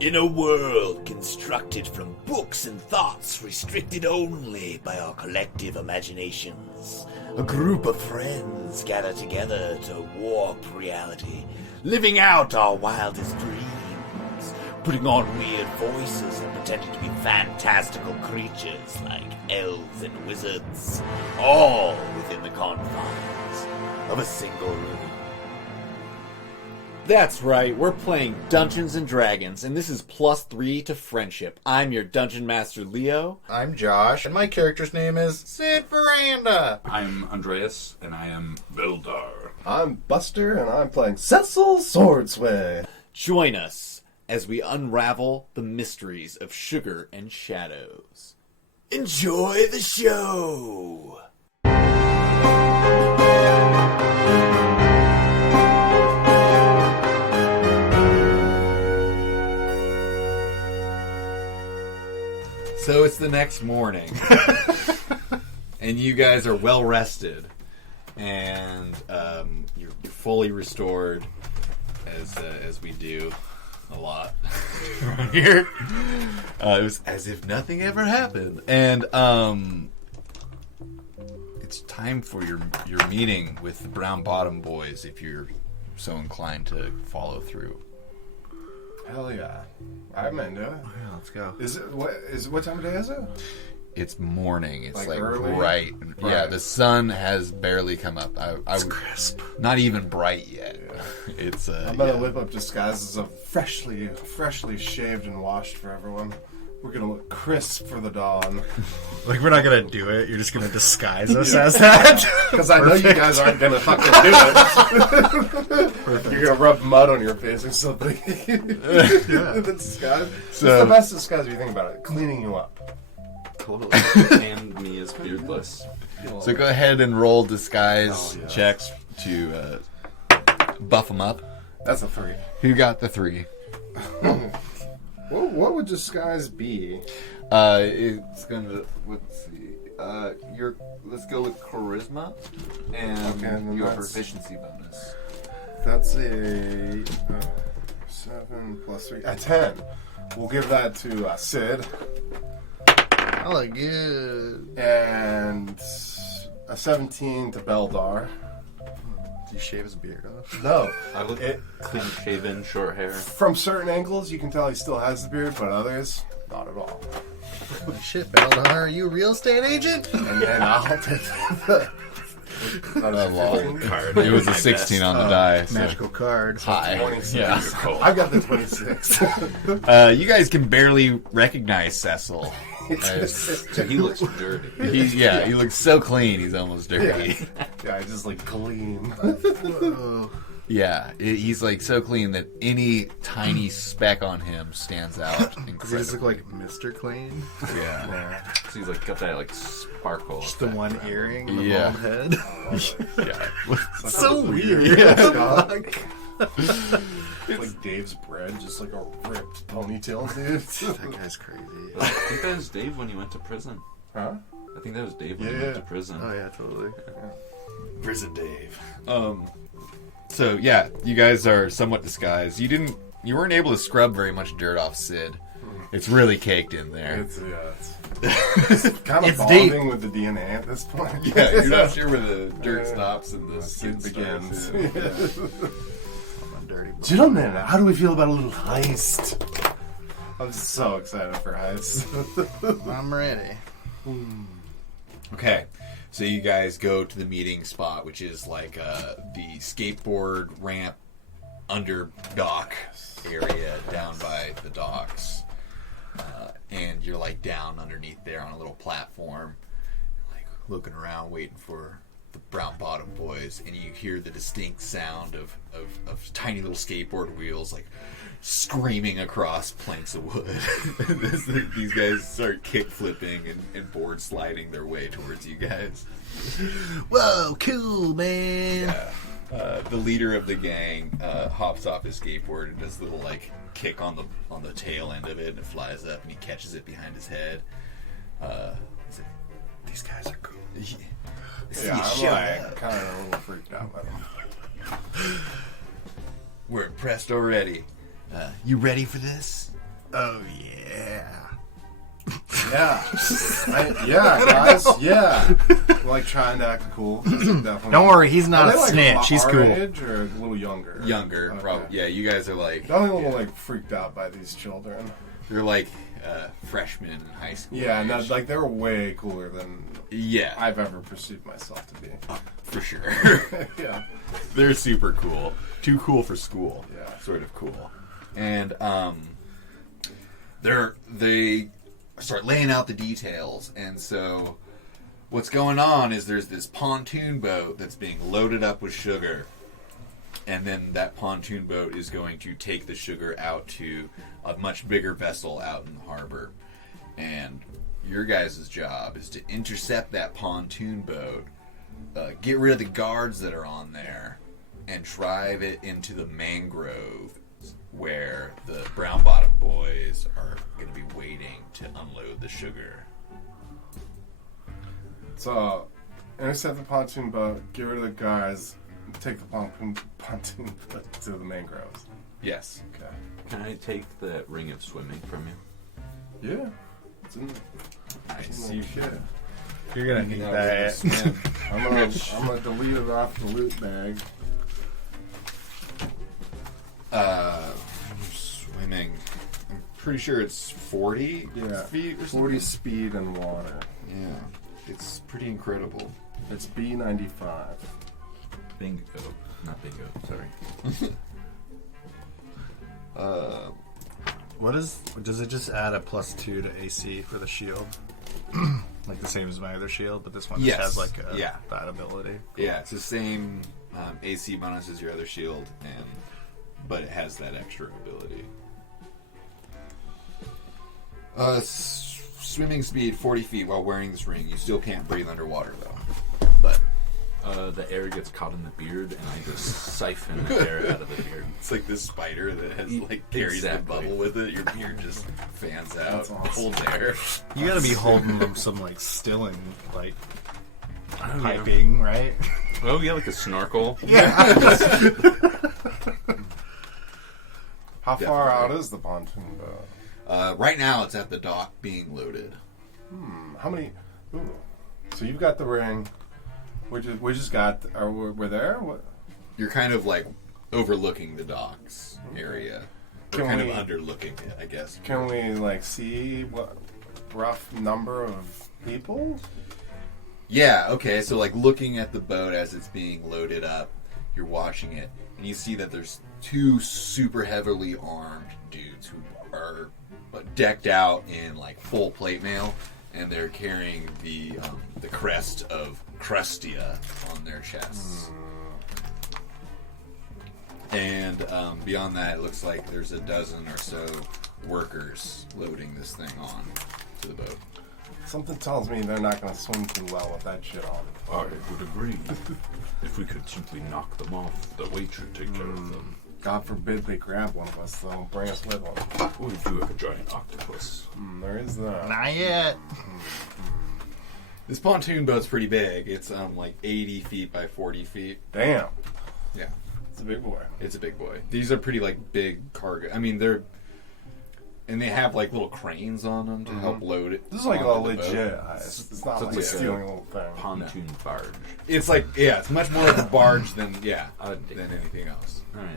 In a world constructed from books and thoughts restricted only by our collective imaginations, a group of friends gather together to warp reality, living out our wildest dreams, putting on weird voices and pretending to be fantastical creatures like elves and wizards, all within the confines of a single room. That's right, we're playing Dungeons & Dragons, and this is +3 to friendship. I'm your Dungeon Master, Leo. I'm Josh, and my character's name is Sid Veranda. I'm Andreas, and I am Vildar. I'm Buster, and I'm playing Cecil Swordsway. Join us as we unravel the mysteries of Sugar and Shadows. Enjoy the show! So it's the next morning, and you guys are well rested, and you're fully restored, as we do a lot around here. It was as if nothing ever happened, and it's time for your meeting with the Brown Bottom Boys, if you're so inclined to follow through. Hell yeah. I'm into it. Yeah, let's go. What time of day is it? It's morning. It's like early? bright. Yeah, the sun has barely come up. It's crisp. Not even bright yet. Yeah. It's I'm gonna whip up disguises of freshly shaved and washed for everyone. We're gonna look crisp for the dawn. Like, we're not gonna do it. You're just gonna disguise us as that. Because I know you guys aren't gonna fucking do it. You're gonna rub mud on your face or something. Yeah. Disguise. So- It's the best disguise if you think about it. Cleaning you up. Totally. And me as beardless. So go ahead and roll disguise checks to buff them up. That's a 3. Who got the 3? Well, what would disguise be? It's gonna. Let's see. Let's go with charisma, and then your that's- proficiency bonus. That's a 7 plus 3. A 10. We'll give that to Sid. I like good. And a 17 to Beldar. Do you shave his beard off? No. I look clean shaven, short hair. From certain angles, you can tell he still has the beard, but others, not at all. Holy shit, Beldar, are you a real estate agent? And then I'll take the Card. It was a 16 on the die. So. Magical card. High. 26. Yeah. I've got the 26. You guys can barely recognize Cecil. So he looks dirty. He looks so clean. He's almost dirty. Yeah, I just like clean. Yeah, he's like so clean that any tiny speck on him stands out Does he incredibly. just look like Mr. Clean? Yeah. So he's like got that like sparkle. Just the one earring, the Yeah. bald head. Yeah. So weird. It's like Dave's bread, just like a ripped ponytail, dude. That guy's crazy. I think that was Dave when he went to prison. Huh? I think that was Dave when he Yeah. went to prison. Oh yeah, totally. Prison Dave. So yeah, you guys are somewhat disguised. You weren't able to scrub very much dirt off Sid. It's really caked in there. It's kind of It's bonding deep. with the DNA at this point. Yeah, you're not sure where the dirt stops and the It skin begins. begins. I'm a dirty boy. Gentlemen, how do we feel about a little heist? I'm so excited for heist. I'm ready. Okay, so you guys go to the meeting spot, which is like the skateboard ramp under dock area down by the docks. And you're like down underneath there on a little platform, like looking around, waiting for the Brown Bottom Boys, and you hear the distinct sound of tiny little skateboard wheels like screaming across planks of wood. These guys start kick flipping and board sliding their way towards you guys. Whoa, cool, man. Yeah. The leader of the gang hops off his skateboard and does a little like kick on the tail end of it, and it flies up, and he catches it behind his head. He's like, "These guys are cool." Yeah, I'm like kind of a little freaked out by them. We're impressed already. You ready for this? Oh yeah. Yeah. Guys. Yeah. Like trying to act cool. Definitely. Don't worry, he's Are not they, a like, snitch. He's our cool. age or a little younger? Younger, Okay. probably. Yeah, you guys are like... Definitely a little like freaked out by these children. You're like freshmen in high school. Yeah, age. no, like they're way cooler than Yeah, I've ever perceived myself to be. for sure. Yeah. They're super cool. Too cool for school. Yeah. Sort of cool. And they start laying out the details. And so what's going on is there's this pontoon boat that's being loaded up with sugar. And then that pontoon boat is going to take the sugar out to a much bigger vessel out in the harbor. And your guys' job is to intercept that pontoon boat, get rid of the guards that are on there, and drive it into the mangrove where the Brown Bottom boys are going to be waiting to unload the sugar. So, intercept the pontoon boat, get rid of the guys, take the pontoon boat to the mangroves. Yes. Okay. Can I take the ring of swimming from you? Yeah. It's in Nice. you shit. You're gonna need that. I'm gonna delete it off the loot bag. Swimming. I'm pretty sure it's 40 Yeah. feet or 40 something. speed and water. Yeah. It's pretty incredible. It's B95. Bingo. Not bingo, sorry. Does it just add a +2 to AC for the shield? Like the same as my other shield, but this one Yes. just has like that ability. Yeah, it's the same AC bonus as your other shield, but it has that extra ability. Swimming speed 40 feet while wearing this ring. You still can't breathe underwater though. But The air gets caught in the beard, and I just siphon the air out of the beard. it's like this spider that has carries Exactly. the bubble with it. Your beard just fans out, That's awesome. holds air. You gotta be holding them some like stilling, like Oh, yeah. piping, right? Oh, yeah, like a snorkel. How far out is the pontoon boat? Right now, it's at the dock being loaded. How many? Ooh. So you've got the ring. We just got. We're there. What? You're kind of like overlooking the docks area. Or Can kind we- of underlooking it, I guess. Can we like see what rough number of people? Yeah, okay, so like looking at the boat as it's being loaded up, you're watching it, and you see that there's two super heavily armed dudes who are decked out in like full plate mail, and they're carrying the crest of Crustia on their chests. And beyond that, it looks like there's a dozen or so workers loading this thing on to the boat. Something tells me they're not going to swim too well with that shit on. I would agree. If we could simply knock them off, the weight should take care of them. God forbid they grab one of us, though. Bring us with them. We do have a giant octopus. There is that. Not yet. This pontoon boat's pretty big. It's like 80 feet by 40 feet. Damn. Yeah, It's a big boy. it's a big boy. These are pretty like big cargo. I mean, and they have like little cranes on them to help load it. This is like a onto the boat. legit heist. It's not So like it's like stealing a little thing. Pontoon barge. It's like it's much more of a barge than than dig anything else. Alright.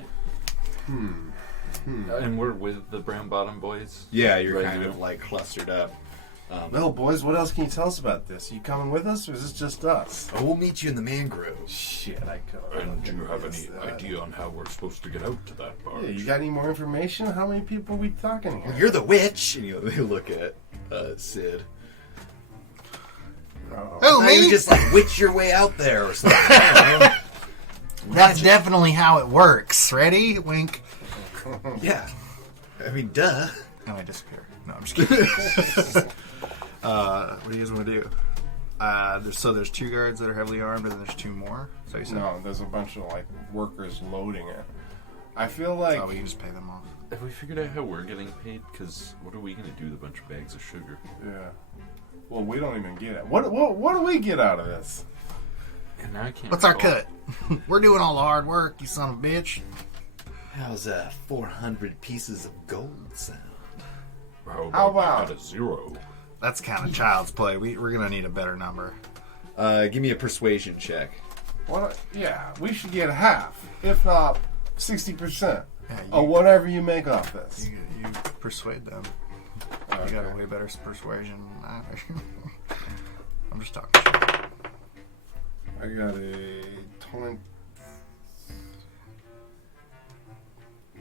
And we're with the Brown Bottom boys? Yeah, you're Right kind now. of like clustered up. Well, boys, what else can you tell us about this? You coming with us, or is this just us? Oh, we'll meet you in the mangrove. Shit, I could. And do you have any idea on how we're supposed to get out to that barge? Yeah, you got any more information? How many people are we talking here? You're the witch, and they look at Sid. Oh, Now you me? just like witch your way out there or something. I That's definitely how it works. Ready? Wink. don't know. Yeah, I mean, duh. Oh, I disappear. No, I'm just kidding. What do you guys want to do? There's two guards that are heavily armed, and then there's two more. So you said, No, there's a bunch of like workers loading it. I feel like oh, we can just pay them off. Have we figured out how we're getting paid? Because what are we going to do with a bunch of bags of sugar? yeah. Well, we don't even get it. What do we get out of this? And now I can't What's our recall. cut? We're doing all the hard work, you son of a bitch. How's 400 pieces of gold sound? How How about about- you got a 0? That's kind of child's play. We're gonna need a better number. Give me a persuasion check. What? Yeah, we should get half, if not 60%, Yeah, of whatever you make off this. you persuade them. Okay. You got a way better persuasion than I. I'm just talking shit. I got a 20.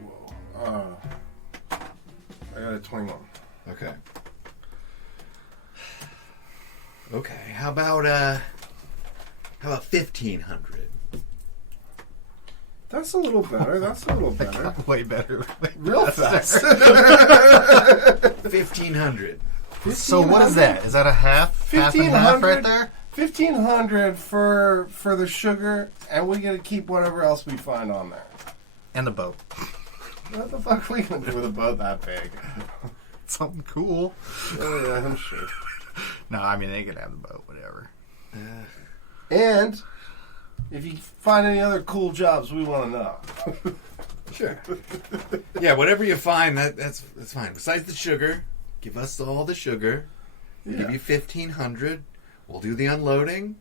Whoa. I got a 21. Okay. Okay. How about 1,500? That's a little better. That's a little better. Way better. Real fast. 1,500. So what is that? Is that a half? Half and half right 1,500? there? 1,500 for the sugar, and we get to keep whatever else we find on there. And the boat. What the fuck are we gonna do with a boat that big? Something cool. Oh, yeah, I'm sure. No, I mean they could have the boat, whatever. And if you find any other cool jobs, we want to know. Sure. Yeah, whatever you find, that's fine. Besides the sugar, give us all the sugar. We'll give you 1,500. We'll do the unloading.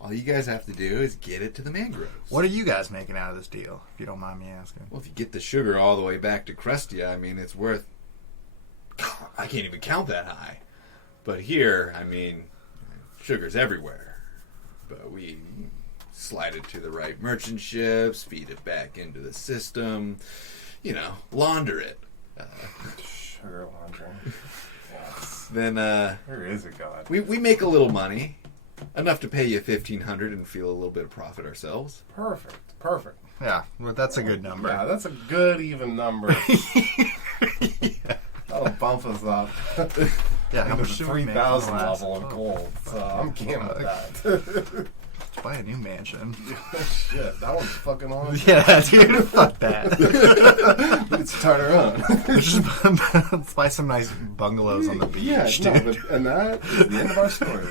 All you guys have to do is get it to the mangroves. What are you guys making out of this deal, if you don't mind me asking? Well, if you get the sugar all the way back to Crustia, I mean, it's worth... I can't even count that high. But here, I mean, sugar's everywhere. But we slide it to the right merchant ships, feed it back into the system, launder it. Sugar laundry. Yes. Then Where is it going? we make a little money. Enough to pay you 1,500 and feel a little bit of profit ourselves. Perfect. Yeah, well, that's a good number. Yeah, that's a good even number. That'll bump us up Yeah, how into much the do we make 3,000 in the last- level of gold. So I'm game with that. Let's buy a new mansion. Shit, that one's fucking on. Yeah, dude, fuck that. Let's start our own. Let's buy some nice bungalows on the beach, Yeah, dude. no, and that is the end of our story.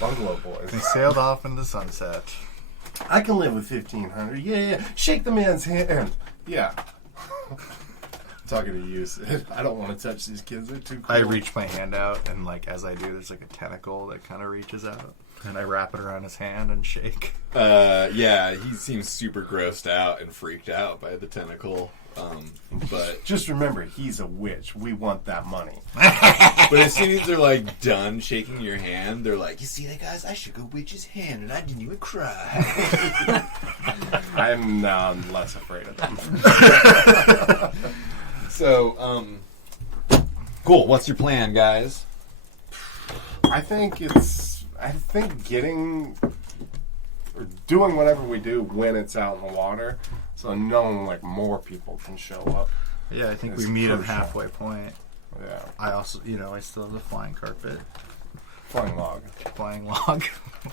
Bungalow boys. They sailed off into the sunset. I can live with 1,500. Yeah. Shake the man's hand. Yeah. Talking to you, Sid. I don't want to touch these kids. They're too cool. I reach my hand out, and as I do, there's a tentacle that kind of reaches out, and I wrap it around his hand and shake. Yeah, he seems super grossed out and freaked out by the tentacle. But Just remember, he's a witch. We want that money. as soon as they're done shaking your hand, they're like, "You see that, guys? I shook a witch's hand and I didn't even cry." I'm now less afraid of them. So, cool. What's your plan, guys? I think getting or doing whatever we do when it's out in the water, so knowing more people can show up. Yeah, I think It's we meet him crucial. halfway point. Yeah, I also, I still have the flying carpet, flying log, flying log,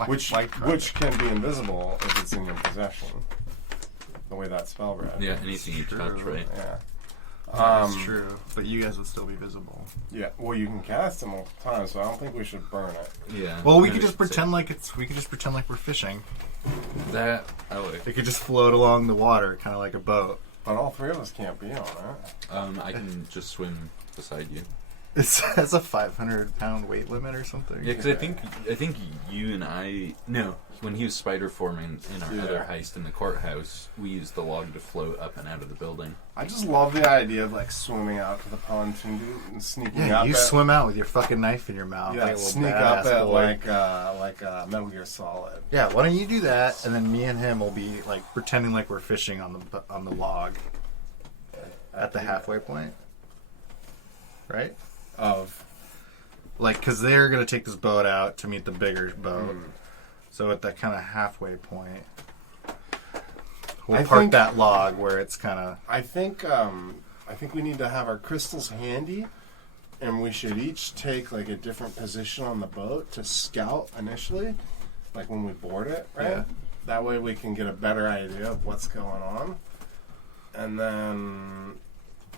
which white carpet. which can be invisible if it's in your possession. The way that spell read. Yeah, anything you touch, right? Yeah. That's true, but you guys would still be visible. Yeah. Well, you can cast them all the time, so I don't think we should burn it. Yeah. Well, we No, could just it's- pretend like we're fishing. That I like. It could just float along the water, kind of like a boat. But all three of us can't be on it. I can just swim beside you. It's has a 500-pound weight limit or something. Yeah, because I think you and I when he was spider forming in our other heist in the courthouse, we used the log to float up and out of the building. I just love the idea of swimming out to the pontoon and sneaking Yeah, up. you swim out with your fucking knife in your mouth. Yeah, like a little sneak up badass at boy. like Metal Gear Solid. Yeah, why don't you do that, and then me and him will be pretending like we're fishing on the log at the halfway point, right? Of Because they're gonna take this boat out to meet the bigger boat. So at that kind of halfway point, we'll I park think- that log where it's kind of. I think we need to have our crystals handy, and we should each take a different position on the boat to scout initially, when we board it, right? Yeah. That way we can get a better idea of what's going on, and then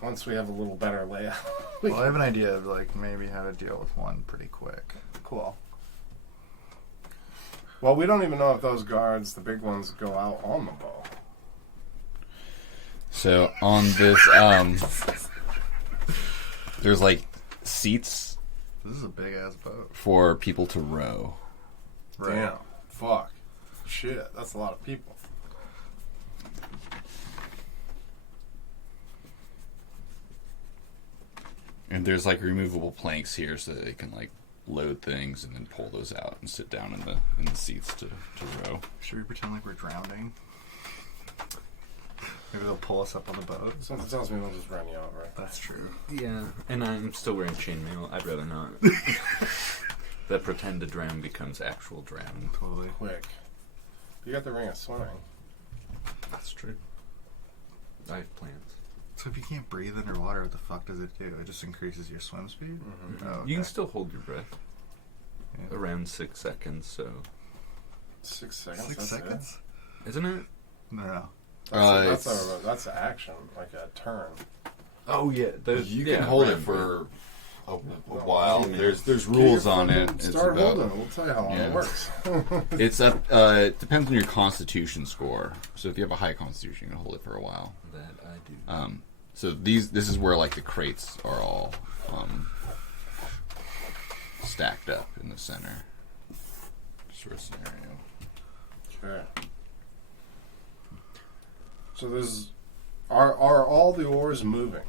once we have a little better layout, Well, I have an idea of maybe how to deal with one pretty quick. cool. Well, we don't even know if those guards, the big ones, go out on the boat. So on this, There's like seats This is a big ass boat. for people to row. Damn. Fuck. Shit, that's a lot of people. And there's like removable planks here so that they can like load things and then pull those out and sit down in the seats to row. Should we pretend like we're drowning? Maybe they'll pull us up on the boat. Something tells me we'll just run you over. That's true. Yeah, and I'm still wearing chainmail. I'd rather not. That pretend to drown becomes actual drown. Totally. Quick. You got the ring of swimming. That's true. I have plans. So if you can't breathe underwater, what the fuck does it do? It just increases your swim speed? Mm-hmm. Oh, You can okay. still hold your breath. Yeah. Around 6 seconds, so... 6 seconds. 6 that's seconds? Isn't it? No. That's action, like a turn. Oh, yeah. You can hold it for a while. There's rules on it. It's Start about- holding it. We'll tell you how long Yeah. it works. It's up. It depends on your constitution score. So if you have a high constitution, you can hold it for a while. That I do. So this is where like the crates are all stacked up in the center. Sort of scenario. Okay. So are all the oars moving?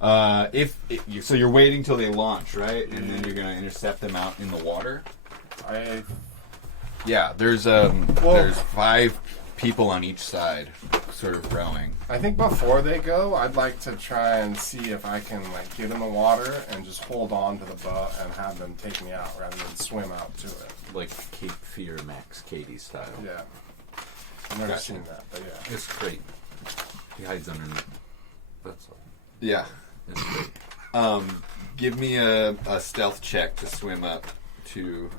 So you're waiting till they launch, right? And then you're gonna intercept them out in the water. Yeah, there's 5 people on each side, sort of rowing. I think before they go, I'd like to try and see if I can like get in the water and just hold on to the boat and have them take me out rather than swim out to it. Like Cape Fear Max Katie style. Yeah. I've never Gotcha. seen that, but yeah. It's great. He hides underneath. That's all. Yeah. It's great. Give me a stealth check to swim up to.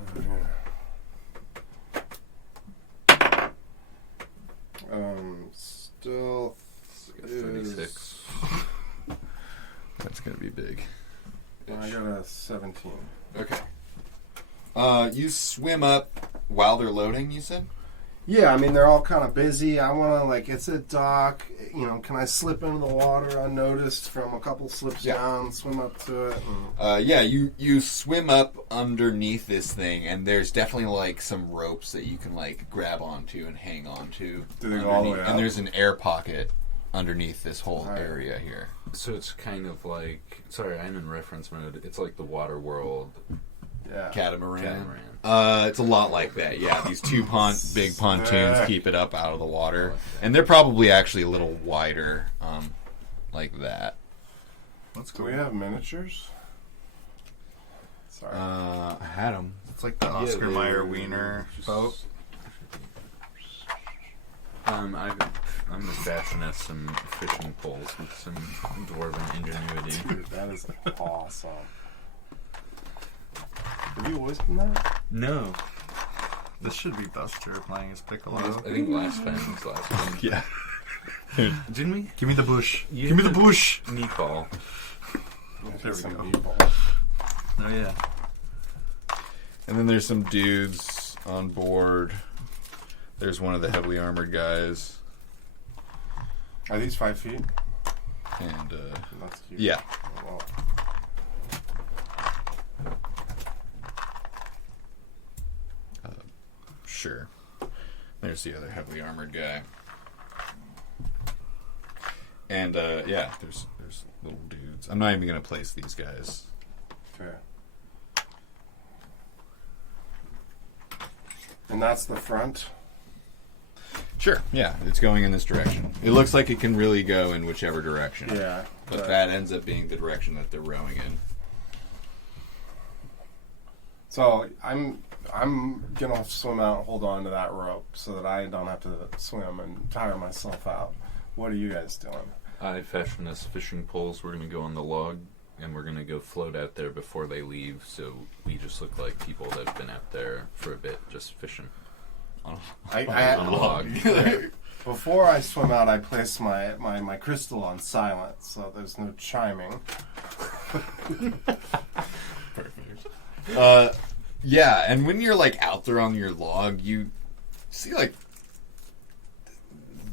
Stealth I got is 36. That's gonna be big. I got a 17. Okay. You swim up while they're loading. You said. Yeah, I mean they're all kind of busy. I want to like it's a dock. You know, can I slip into the water unnoticed from a couple slips down, swim up to it? Yeah, you swim up underneath this thing, and there's definitely like some ropes that you can like grab onto and hang onto. Do they go all the way underneath. up? And there's an air pocket underneath this whole Right. area here. So it's kind of like... Sorry, I'm in reference mode. It's like the water world Yeah. Catamaran. It's a lot like that. Yeah, these two big pontoons Sick. keep it up out of the water, and they're probably actually a little wider, like that. Let's Do go. we have miniatures? Sorry. I had them. It's like the Oscar Mayer Wiener boat. I'm gonna fashion us some fishing poles with some dwarven ingenuity. Dude, that is awesome. Have you always been that? No. This should be Buster playing his piccolo. I think last time was last time. Yeah. Didn't we? Give me the bush. You Give me the did- bush. Meatball. There we Some go. meatballs. Oh yeah. And then there's some dudes on board. There's one of the heavily armored guys, Are these 5 feet? and That's cute. yeah. Well, Sure. There's the other heavily armored guy. And yeah, there's little dudes. I'm not even gonna place these guys. okay. And that's the front. Sure. Yeah, it's going in this direction. It looks like it can really go in whichever direction. Yeah. But that ends up being the direction that they're rowing in. So I'm gonna swim out and hold on to that rope so that I don't have to swim and tire myself out. What are you guys doing? I fashion us fishing poles. We're gonna go on the log, and we're gonna go float out there before they leave. So we just look like people that have been out there for a bit, just fishing on a log. Before I swim out, I place my crystal on silent, so there's no chiming. Yeah, and when you're like out there on your log, you see like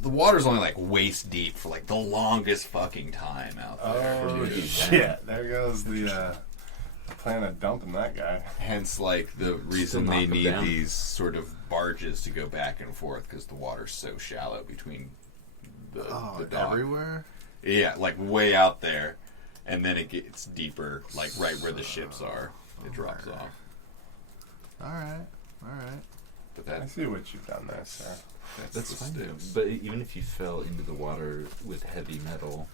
the water's only like waist deep for like the longest fucking time out there. Oh, shit. There goes the plan of dumping that guy. Hence, like, the reason knock they him need down. these sort of barges to go back and forth because the water's so shallow between the dock. Everywhere? Yeah, like way out there. And then it gets deeper, like right where the ships are. It drops off. Alright. But I that's see what you've done there, sir. That's the fine. steps. But even if you fell into the water with heavy metal,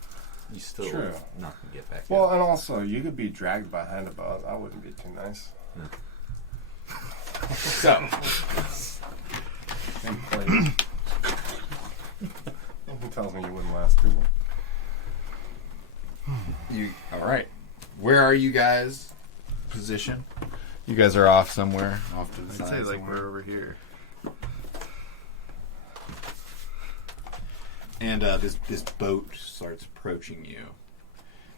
you still True. not gonna get back Well, out. and also, you could be dragged behind a boat. That wouldn't be too nice. So, Inflated. He tells me you wouldn't last too long. all right. Where are you guys positioned? You guys are off somewhere, off to the I'd side. say like somewhere. we're over here. And this boat starts approaching you,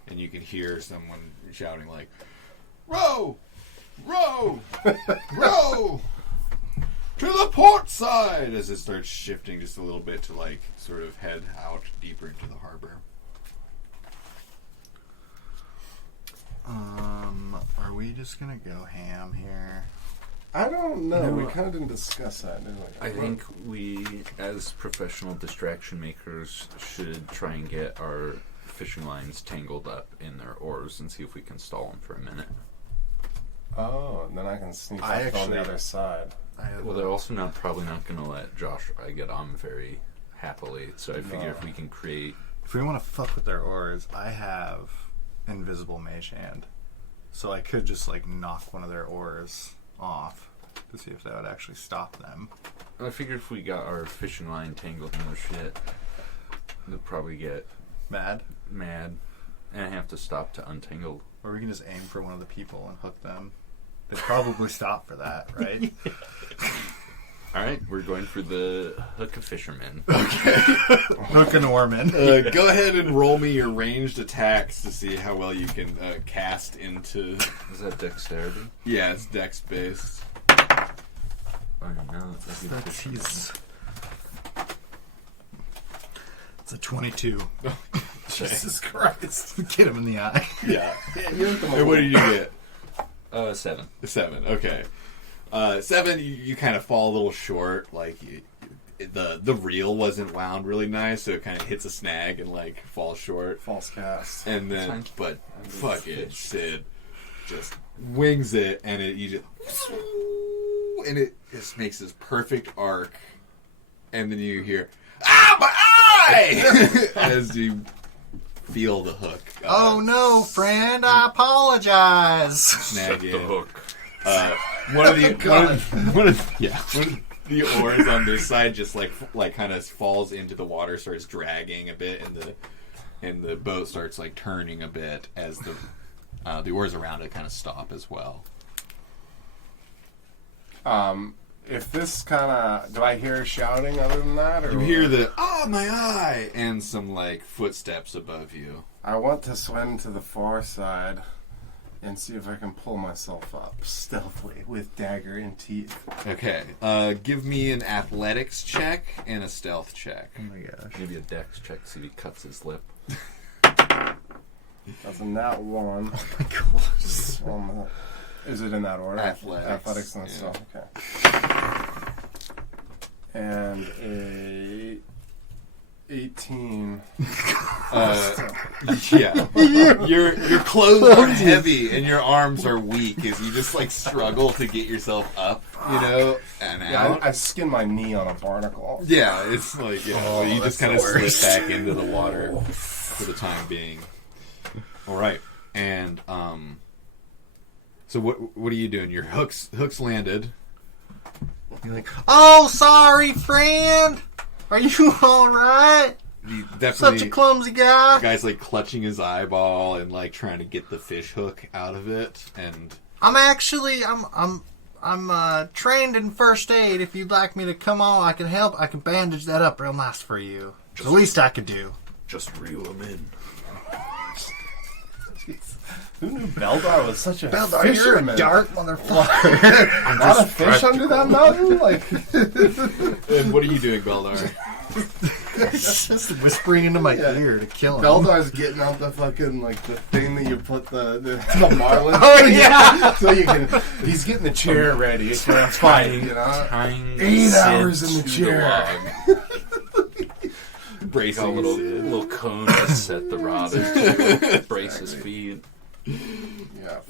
and you can hear someone shouting like, "Row, row, row to the port side!" as it starts shifting just a little bit to like sort of head out deeper into the harbor. Are we just gonna go ham here? I don't know. You know We what? kind of didn't discuss that, did we? I think we, as professional distraction makers, should try and get our fishing lines tangled up in their oars and see if we can stall them for a minute. Oh, and then I can sneak I up on the actually- other side. Well, they're also probably not going to let Josh get on very happily, so I figure if we can create... If we want to fuck with their oars, I have invisible mage hand, so I could just like knock one of their oars off to see if that would actually stop them. I figured if we got our fishing line tangled in their shit, they'll probably get Mad? mad and have to stop to untangle. Or we can just aim for one of the people and hook them. They'd probably stop for that, right? All right, we're going for the hook of fishermen. Hook and oarman. Go ahead and roll me your ranged attacks to see how well you can cast into... Is that dexterity? Yeah, it's dex based. I don't know. That'd be That's fishermen. It's a 22. Jesus Christ. Get him in the eye. Yeah. And what did you get? 7. 7. Okay. 7. You kind of fall a little short. Like the reel wasn't wound really nice, so it kind of hits a snag and like falls short. False cast. And That's then, fine. but fuck it, Sid just wings it, and it and it just makes this perfect arc, and then you hear my eye as you feel the hook. Oh no, friend! I apologize. Snag The in. hook. One of the oars on this side just like kind of falls into the water, starts dragging a bit, and the boat starts like turning a bit as the oars around it kind of stop as well. If this kind of... Do I hear shouting other than that? Or You hear the my eye and some like footsteps above you. I want to swim to the far side and see if I can pull myself up stealthily with dagger in teeth. Okay, give me an athletics check and a stealth check. Oh my gosh. Maybe a dex check, see if he cuts his lip. That's a nat 1. Oh my gosh. Is it in that order? Athletics, Athletics and yeah. stuff. Okay. And a 18. Yeah, your clothes are heavy and your arms are weak as you just like struggle to get yourself up, and Yeah, out. I skinned my knee on a barnacle. Yeah, it's like you that's just kind of the slip worst. back into the water for the time being. All right, and so what are you doing? Your hooks landed. You're like, oh, sorry, friend. Are you all right? You definitely Such a clumsy guy. the guy's like clutching his eyeball and like trying to get the fish hook out of it, and I'm trained in first aid. If you'd like me to come on, I can help. I can bandage that up real nice for you. It's the least I could do. Just reel him in. Who knew Beldar was such a You're a fisherman? dark motherfucker. A lot of fish under that mountain? Like, and what are you doing, Beldar? Just whispering into my ear to kill him. Beldar's getting out the fucking, like, the thing that you put the marlin. Oh, yeah. So you can. He's getting the chair ready for a fight, you know? Tying 8 Sid hours in the to chair. log. Bracing A little cone to set the rod into, brace his feet. Yeah.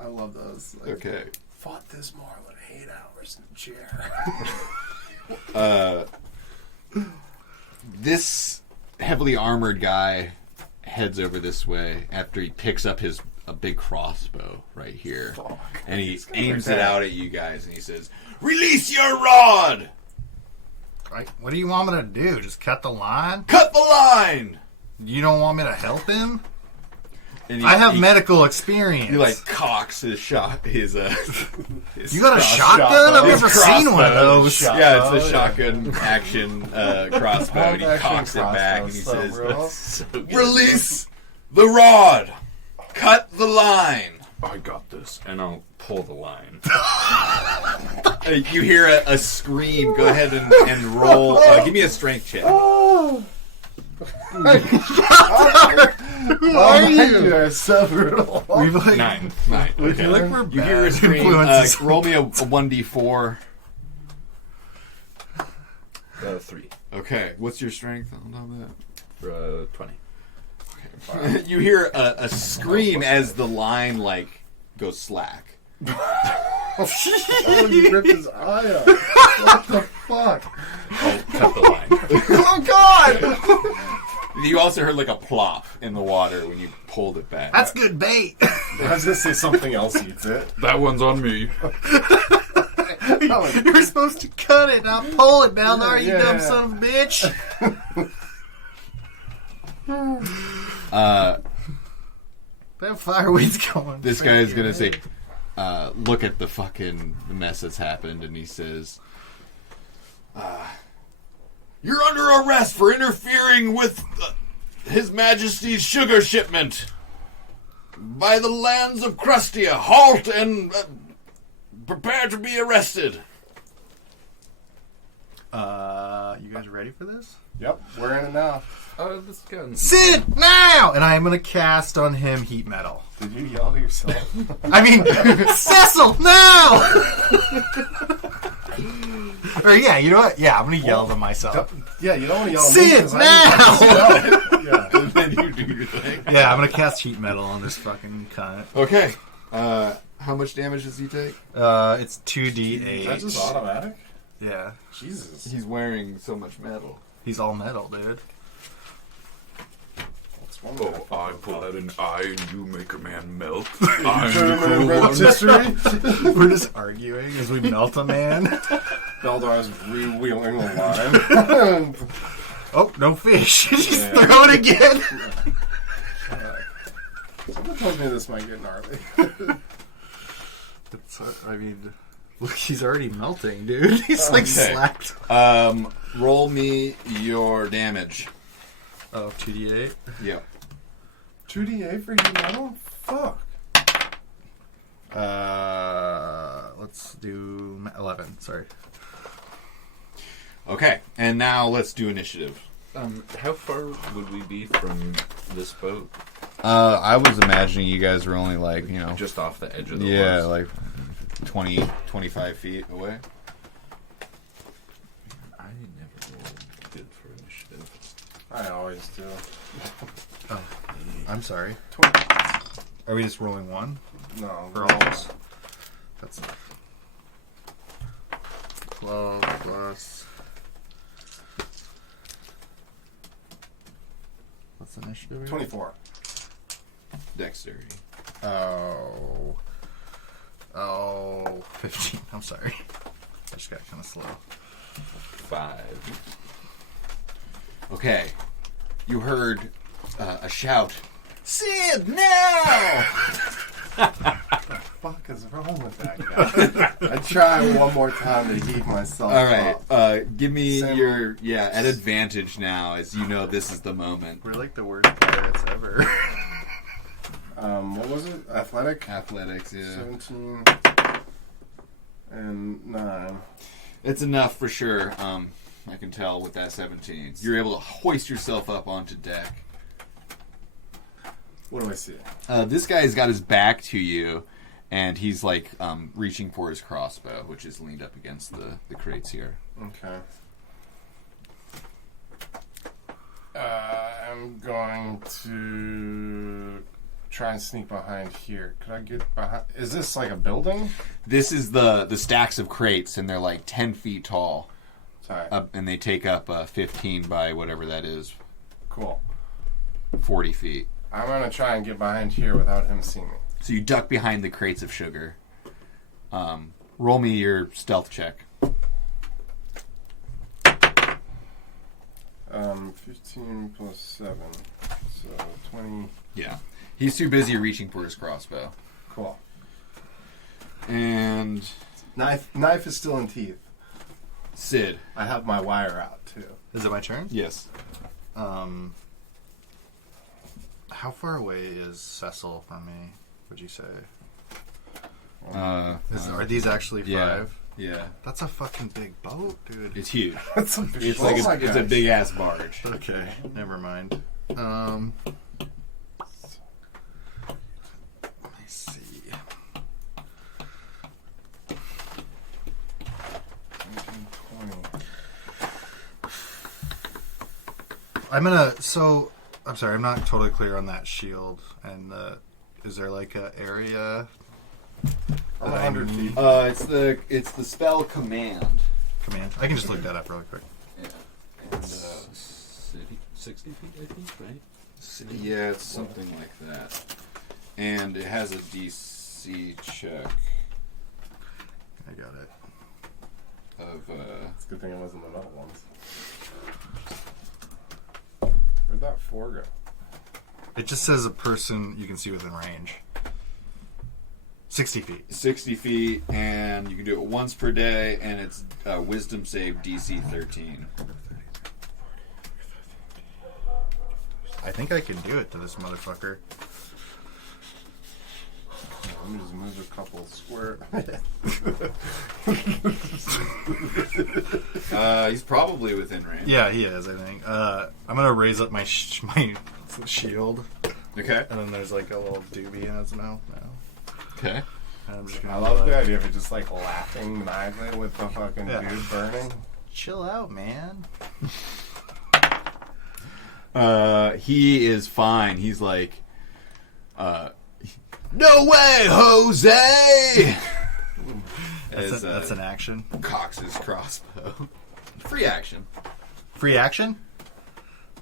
I love those. Like, Okay. fought this marlin 8 hours in the chair. This heavily armored guy heads over this way after he picks up a big crossbow right here. And he aims it out at you guys and he says, "Release your rod! Right. What do you want me to do? Just cut the line? Cut the line!" You don't want me to help him? And I have medical experience. He like cocks his shot. His You got a shotgun? I've never seen one of those. Yeah, it's a shotgun action crossbow. And he cocks it back and he says, So good. "Release the rod! Cut the line!" I got this, and I'll pull the line. You hear a scream. Go ahead and roll. Give me a strength check. Who are you? You are so brutal. We've like, 9. we feel like we're You hear a bad scream. influences. Roll me a 1d4. 3. Okay, what's your strength on top of 20. that? You hear a scream as the line like goes slack. Oh, you ripped his eye out. What the fuck? I'll cut the line. Oh God! You also heard like a plop in the water when you pulled it back. That's good bait. I was gonna say something else eats it. That one's on me. You're supposed to cut it, not pull it, Baldar, you Yeah. dumb son of a bitch. That fireweed's going. This guy is gonna say, look at the fucking mess that's happened, and he says, "You're under arrest for interfering with His Majesty's sugar shipment by the lands of Crustia. Halt and prepare to be arrested." You guys ready for this? Yep, we're in it now. This gun. Sit now! And I am going to cast on him heat metal. Did you yell to yourself? I mean, Cecil, now! Or yeah, you know what? Yeah, I'm going to yell to myself. Yeah, you don't want to yell at me. Sit 'cause now! Yeah. And then you do your thing. Yeah, I'm going to cast heat metal on this fucking cunt. Okay. How much damage does he take? It's 2d8. Is that just automatic? Yeah, Jesus. He's wearing so much metal. he's all metal, dude. That's one Oh, I pull out an eye and you make a man melt. Turn I'm him the into cool one. rotisserie. We're just arguing as we melt a man. Beldar's rewheeling the line. Oh, no fish. Just Yeah. throw it again. Someone told me this might get gnarly. I mean, look, he's already melting, dude. He's like Okay. slapped. Roll me your damage. Oh, 2d8. Yeah. 2d8 for you now? Fuck. Let's do 11. Sorry. Okay, and now let's do initiative. How far would we be from this boat? I was imagining you guys were only like, Just off the edge of the yeah, woods. like 20, 25 feet away. I never rolled good for initiative. I always do. Oh, I'm sorry. Are we just rolling one No, for all of us? That's 12 plus. What's the initiative? again? 24. Dexterity. Oh, 15. I'm sorry. I just got kind of slow. 5. Okay, you heard a shout. Sid, now! Fuck is wrong with that guy? I try one more time to heat myself All right, up. give me Sam- your at advantage now, as you know this is the moment. We're like the worst pirates ever. What was it? Athletic? Athletics, yeah. 17 and 9. It's enough for sure. I can tell with that 17. You're able to hoist yourself up onto deck. What do I see? This guy's got his back to you, and he's like reaching for his crossbow, which is leaned up against the crates here. Okay. I'm going to try and sneak behind here. Could I get behind? Is this like a building? This is the stacks of crates, and they're like 10 feet tall. Sorry. And they take up 15 by whatever that is, Cool. 40 feet. I'm going to try and get behind here without him seeing me. So you duck behind the crates of sugar. Roll me your stealth check. 15 plus 7. So 20. Yeah. He's too busy reaching for his crossbow. Cool. And Knife is still in teeth. Sid. I have my wire out too. Is it my turn? Yes. How far away is Cecil from me, would you say? Are these actually 5? Yeah. Yeah. That's a fucking big boat, dude. It's huge. That's a It's like it's a big ass barge. Okay, never mind. Let me see. I'm sorry, I'm not totally clear on that shield. And is there like a area? I'm 100 feet. It's the spell command. Command. I can just look that up really quick. Yeah. And, 60 feet, I think, right? yeah, it's something like that. And it has a DC check I got it. of It's a good thing it wasn't the metal ones. Where'd that 4 go? It just says a person you can see within range. 60 feet. 60 feet, and you can do it once per day, and it's wisdom save DC 13. I think I can do it to this motherfucker. Let me just move a couple square. He's probably within range. Yeah, he is, I think. I'm gonna raise up my shield, Okay. and then there's like a little doobie in his mouth now. Okay. And I'm just gonna I love the idea of it just like laughing maniacally with the fucking Yeah. dude burning. Chill out, man. He is fine. He's like, no way, Jose! That's an action. Cocks his crossbow. Free action. Free action?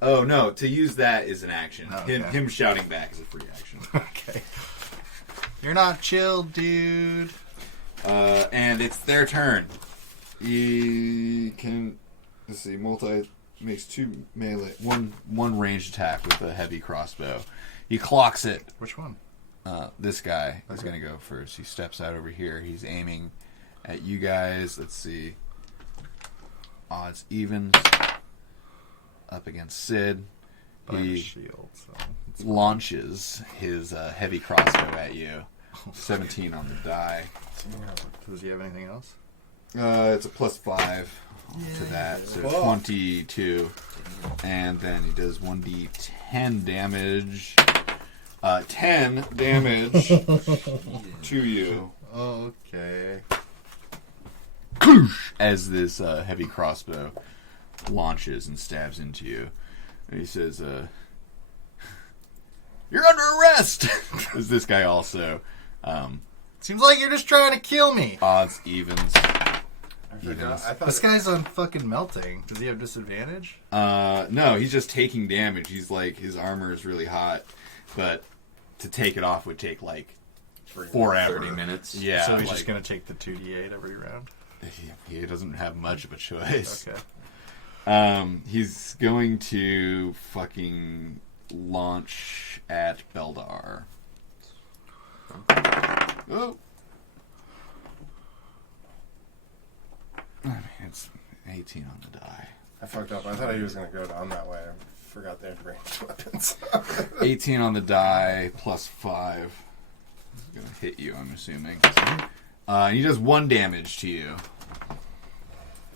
Oh no, to use that is an action. Oh, okay. Him shouting back is a free action. Okay. You're not chill, dude. And it's their turn. He can, let's see, makes 2 melee, one ranged attack with a heavy crossbow. He clocks it. Which one? This guy is going to go first. He steps out over here. He's aiming at you guys. Let's see. Odds evens. Up against Sid. But I have a He shield, so launches his heavy crossbow at you. 17 on the die. does he have anything else? It's a +5 to that, so 22. And then he does 1d10 damage. 10 damage to you. Okay. As this heavy crossbow launches and stabs into you. And he says, you're under arrest! Is this guy also. Seems like you're just trying to kill me. Odds, evens. I thought This guy's on fucking melting. Does he have disadvantage? No, he's just taking damage. He's like, his armor is really hot, but to take it off would take like forever. 30 minutes. Yeah. So he's like, just going to take the 2d8 every round? he doesn't have much of a choice. Okay. He's going to fucking launch at Beldar. Oh. I mean, it's 18 on the die. I fucked up. I thought he was going to go down that way. I forgot they had ranged weapons. 18 on the die plus 5. He's going to hit you, I'm assuming. He does 1 damage to you.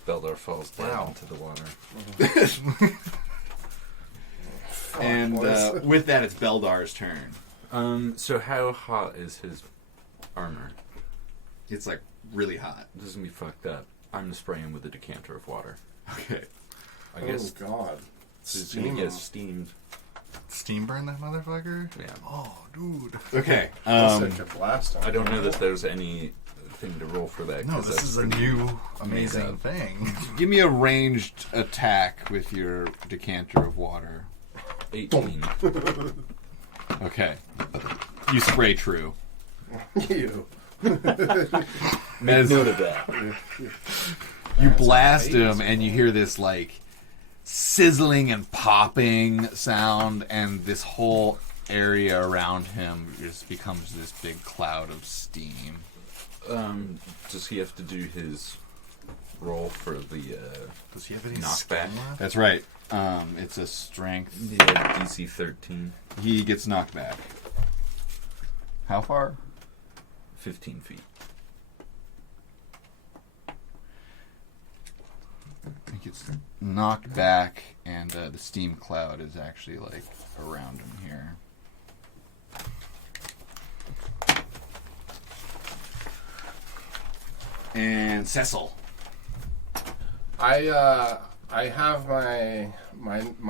Beldar falls dead Wow. into the water. And with that, it's Beldar's turn. So how hot is his armor? It's like really hot. This is gonna be fucked up. I'm gonna spray him with a decanter of water. Okay. I guess Oh God. he's gonna get steamed. Steam burn that motherfucker? Yeah. Oh, dude. Okay. Unless it could blast him. I don't know that there's anything to roll for that. No, 'cause this that's is a pretty new made amazing up. thing. Give me a ranged attack with your decanter of water. 18. Okay. You spray true. You. As Note of that. you blast him, and you hear this like sizzling and popping sound, and this whole area around him just becomes this big cloud of steam. Does he have to do his roll for the Does he have any knockback? skin left? That's right. It's a strength. Yeah, DC 13, He gets knocked back. How far? 15 feet. He gets knocked back, and the steam cloud is actually like around him here. And Cecil. I have my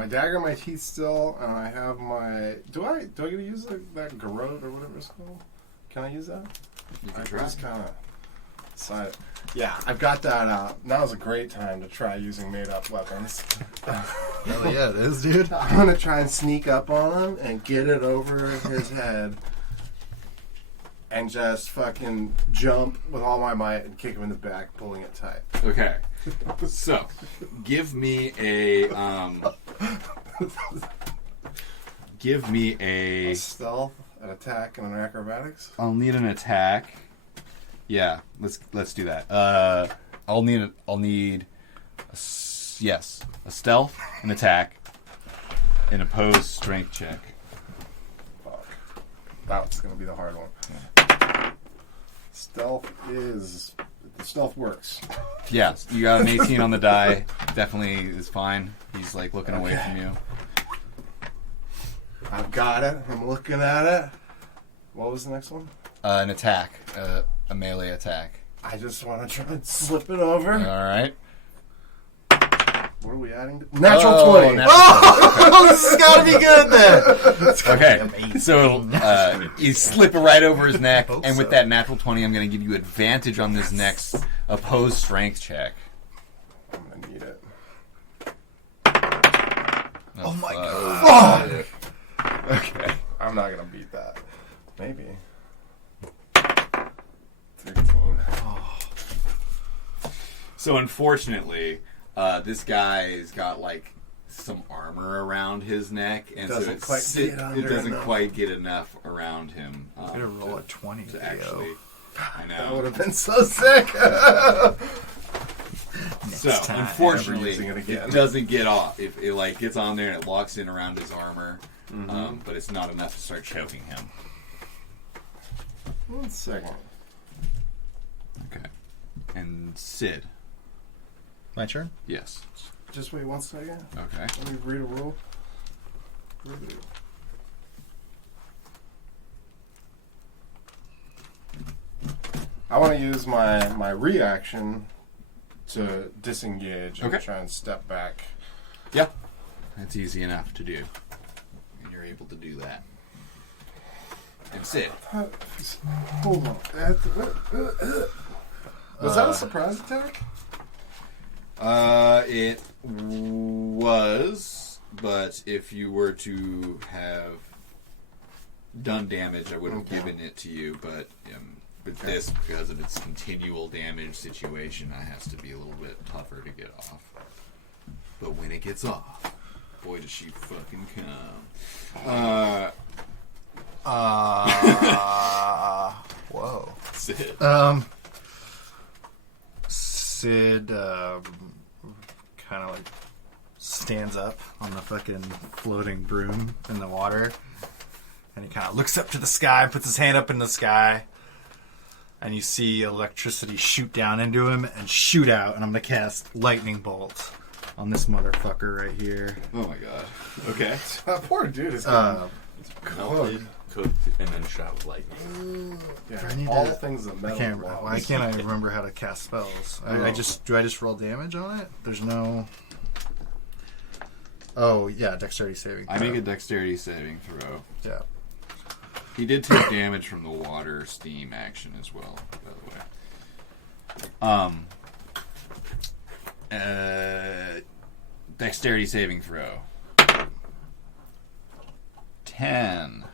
dagger in my teeth still, and I have my. Do I get to use that garrote or whatever it's called? Can I use that? You I can try. just kind of decided. Yeah, I've got that out. Now's a great time to try using made-up weapons. Hell yeah, it is, dude. I'm gonna try and sneak up on him and get it over his head, and just fucking jump with all my might and kick him in the back, pulling it tight. Okay. So, give me a A stealth, an attack, and an acrobatics. I'll need an attack. Yeah, let's do that. I'll need a stealth, an attack, an opposed strength check. Fuck. That's gonna be the hard one. Stealth works. Yeah, you got an 18 on the die. Definitely is fine. He's like looking away from you. I've got it. I'm looking at it. What was the next one? An attack, a melee attack. I just want to try and slip it over. All right. What are we adding? Natural 20. Oh, this has got to be good then. Okay, so you slip it right over his neck, Hope and with so. that natural 20, I'm going to give you advantage on this next opposed strength check. I'm going to need it. Oh my God. Okay. I'm not going to beat that. Maybe. 13. So unfortunately, this guy's got like some armor around his neck, and so Doesn't quite get under it doesn't enough. quite get enough around him. I'm going to roll a 20, to actually. I That know. would have been so sick. So time, unfortunately, never using it again. it doesn't get off. If it like gets on there and it locks in around his armor, but it's not enough to start choking him. 1 second. Okay. And Sid. My turn? Yes. Just wait 1 second. Okay. Let me read a rule. I want to use my reaction to disengage and Okay. try and step back. Yep. That's easy enough to do. And you're able to do that. And Sid. Hold on. Was that a surprise attack? It was, but if you were to have done damage, I would have given it to you, but with this, because of its continual damage situation, it has to be a little bit tougher to get off. But when it gets off, boy, does she fucking come. Whoa. Sid. Sid kind of like stands up on the fucking floating broom in the water, and he kind of looks up to the sky, puts his hand up in the sky, and you see electricity shoot down into him and shoot out, and I'm gonna cast lightning bolt on this motherfucker right here. Oh my god. Okay. That poor dude is Melted, cooked, and then shot with lightning. yeah, I need all to- things of metal. Why can't I remember how to cast spells? I just roll damage on it? There's no. Oh yeah, dexterity saving throw. I make a dexterity saving throw. Yeah. He did take damage from the water steam action as well, by the way. Dexterity saving throw. 10.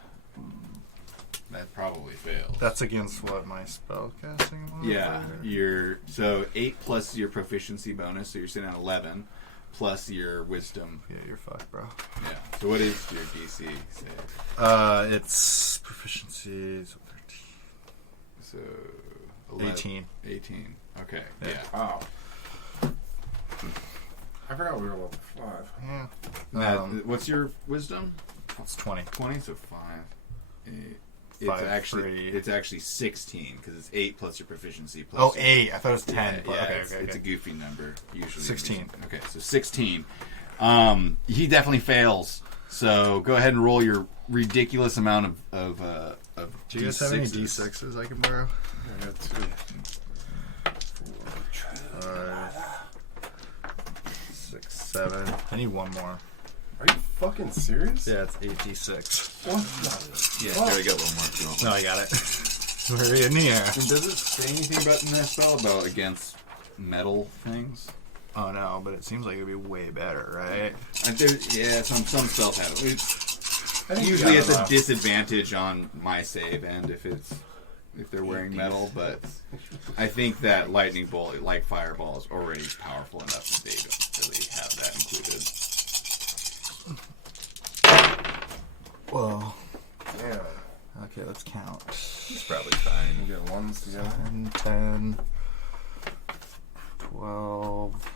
That probably fails. That's against what my spell casting was? Yeah, so 8 plus your proficiency bonus, so you're sitting at 11, plus your wisdom. Yeah, you're fucked, bro. Yeah. So what is your DC save? It's proficiency. So 13. So 11, 18. 18. Okay. Yeah. Yeah. Wow. I forgot we were level 5. Yeah. Matt, what's your wisdom? It's 20. 20, so 5. It's 5, actually 3. it's actually 16 because it's 8 plus your proficiency plus. Oh, 8. I thought it was 10. Yeah, but okay, it's, okay. it's a goofy number usually. 16. Okay, so 16. He definitely fails. So go ahead and roll your ridiculous amount of Do you guys have any D6s I can borrow? I got 2. 5, 6, 7. I need one more. Are you fucking serious? Yeah, it's 8d6. What the? Yeah, there we go. One more if you want. No, I got it. We're in the air. And does it say anything about in that spell about against metal things? Oh no, but it seems like it'd be way better, right? Yeah, some spells have it. I think Usually you it's got a disadvantage on my save end if they're wearing metal, but I think that lightning bolt, like fireball, is already powerful enough that they don't really have that included. Whoa. Yeah. Okay, let's count. It's probably fine. You get ones together. 10, 10, 12,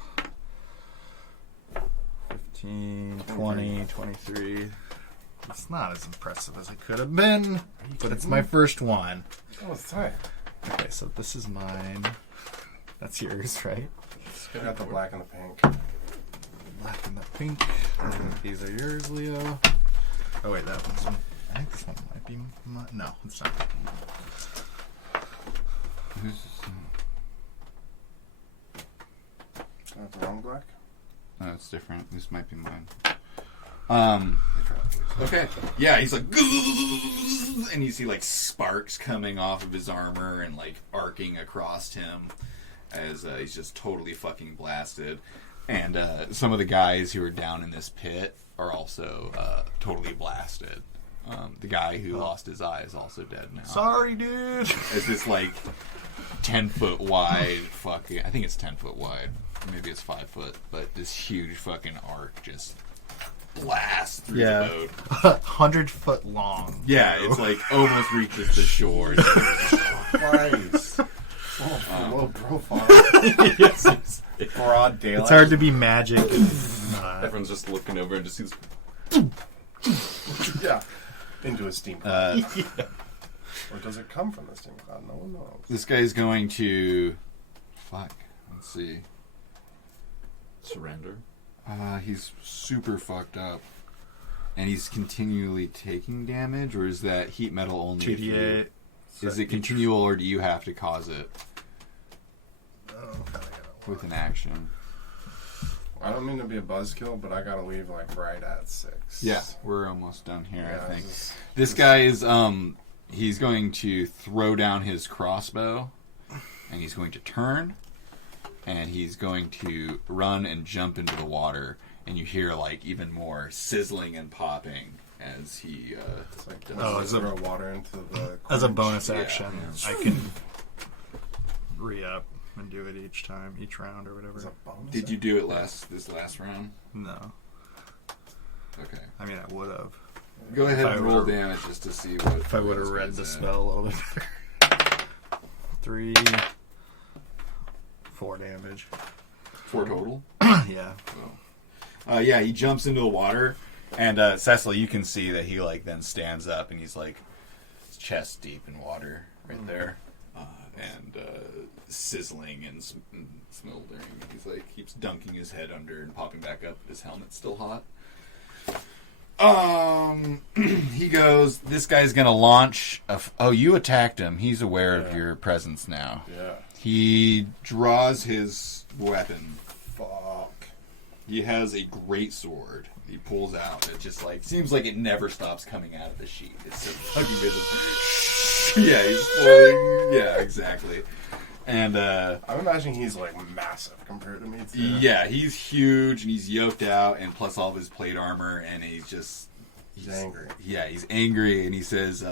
15, 20, 23. It's not as impressive as it could have been, but it's my first one. Oh, it's tight. Okay, so this is mine. That's yours, right? I got the black and the pink. Black and the pink. I think these are yours, Leo. Oh wait, that one's. I think this one might be mine. No, it's not. Who's I got the wrong black. No, it's different. This might be mine. Okay. Yeah, he's like, and you see like sparks coming off of his armor and like arcing across him as he's just totally fucking blasted. And some of the guys who are down in this pit are also totally blasted. The guy who lost his eye is also dead now. Sorry, dude. It's this like 10-foot wide fucking. I think it's 10 foot wide. Maybe it's 5 foot, but this huge fucking arc just blasts through the boat. 100-foot long. Yeah, it's like almost reaches the shore. Christ. Low profile. Yes. Broad daylight. It's hard to be magic. Everyone's just looking over and just sees. Yeah. Into a steam cloud. Or does it come from the steam cloud? No one knows. This guy's going to. Fuck. Let's see. Surrender. He's super fucked up. And he's continually taking damage, or is that heat metal only? 2d8. Is it continual, or do you have to cause it Oh, with an action? I don't mean to be a buzzkill, but I gotta leave like right at 6. Yeah, we're almost done here, Yeah, I think. this This guy is, he's going to throw down his crossbow, and he's going to turn, and he's going to run and jump into the water, and you hear, like, even more sizzling and popping as he, It's like, Oh, does as it a- throw water into the As a quench? bonus Yeah, action, yeah. I can re-up and do it each time, each round or whatever. As a bonus Did you do it this last round? No. Okay. I mean, I would have. Go ahead If I and roll would've- damage just to see what... If I would have this read guy's the at. spell a little bit better. 3, 4 damage. 4 total? Yeah. Yeah, he jumps into the water, and Cecily, you can see that he like then stands up, and he's like chest deep in water right there. and sizzling and smoldering. He's like keeps dunking his head under and popping back up. His helmet's still hot. He goes, this guy's gonna launch oh, you attacked him. He's aware of your presence now. Yeah. He draws his weapon. Fuck. He has a great sword. He pulls out. It just like seems like it never stops coming out of the sheath. It's so fucking busy. Yeah, he's floating. Yeah, exactly. And I'm imagining he's like massive compared to me too. yeah, he's huge and he's yoked out, and plus all of his plate armor, and he's angry. Yeah, he's angry, and he says,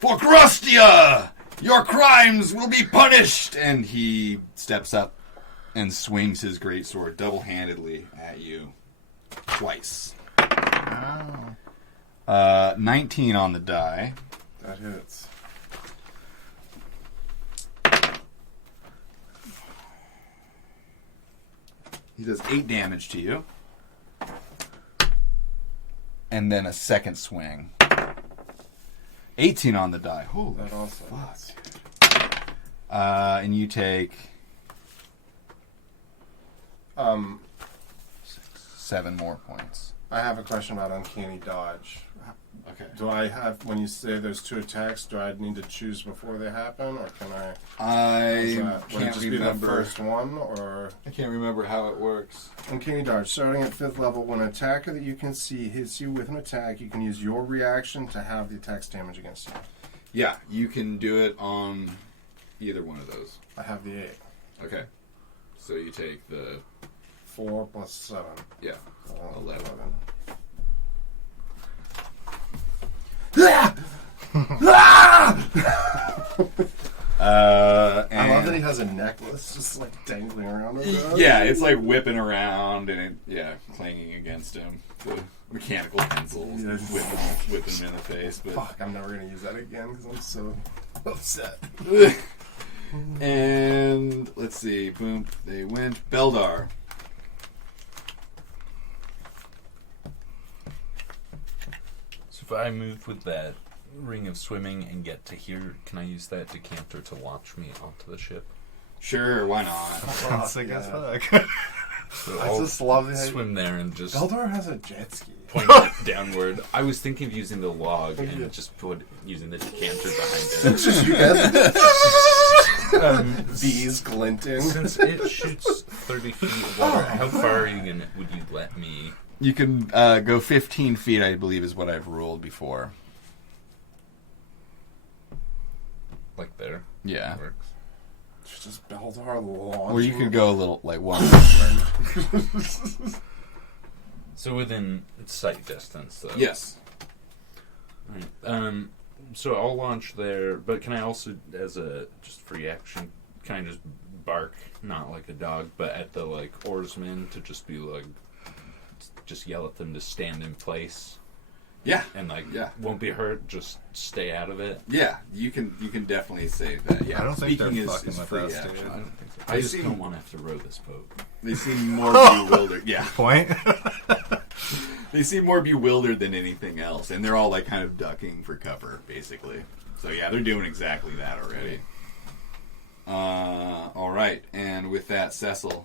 "For Krustia, your crimes will be punished." And he steps up and swings his greatsword double-handedly at you twice. Oh. 19 on the die. That hits. He does 8 damage to you. And then a second swing. 18 on the die. Holy That also fuck. hits. And you take 7 more points. I have a question about uncanny dodge. Okay. Do I have, when you say there's 2 attacks, do I need to choose before they happen, or can I? Would it Can't just be the remember. first one, or I can't remember how it works. uncanny dodge? Starting at 5th level, when an attacker that you can see hits you with an attack, you can use your reaction to have the attack's damage against you. Yeah, you can do it on either one of those. I have the 8. Okay. So you take the 4 plus 7. yeah. 11. I love that he has a necklace just like dangling around him. Yeah, it's like whipping around and clanging against him. The mechanical pencils Yes. whipping him in the face. But Fuck, I'm never gonna use that again because I'm so upset. and let's see, boom, they went. Beldar. So if I move with that ring of swimming and get to here, can I use that decanter to launch me onto the ship? Sure, why not? Classic as yeah. fuck. So I I'll just love the swim there and just Beldar has a jet ski. point it downward. I was thinking of using the log and just using the decanter behind it. It's just you guys. Bees glinting. Since it shoots 30 feet of water, how far would you let me? You can go 15 feet, I believe, is what I've ruled before. Like there? Yeah. Works. It's just Beldar launching. Or you could go a little, like one. So within sight distance, though. Yes. Right. So I'll launch there, but can I also, as a just free action, can I just bark, not like a dog, but at the like oarsmen to just be like, just yell at them to stand in place Yeah. and like Yeah. won't be hurt, just stay out of it. Yeah, you can definitely say that. Yeah, I don't think speaking they're is fucking with free us, action. dude. I don't think so. I I just see- don't want to have to row this boat. They seem more bewildered. Yeah, Point. they seem more bewildered than anything else, and they're all like kind of ducking for cover, basically. So yeah, they're doing exactly that already. All right, and with that, Cecil.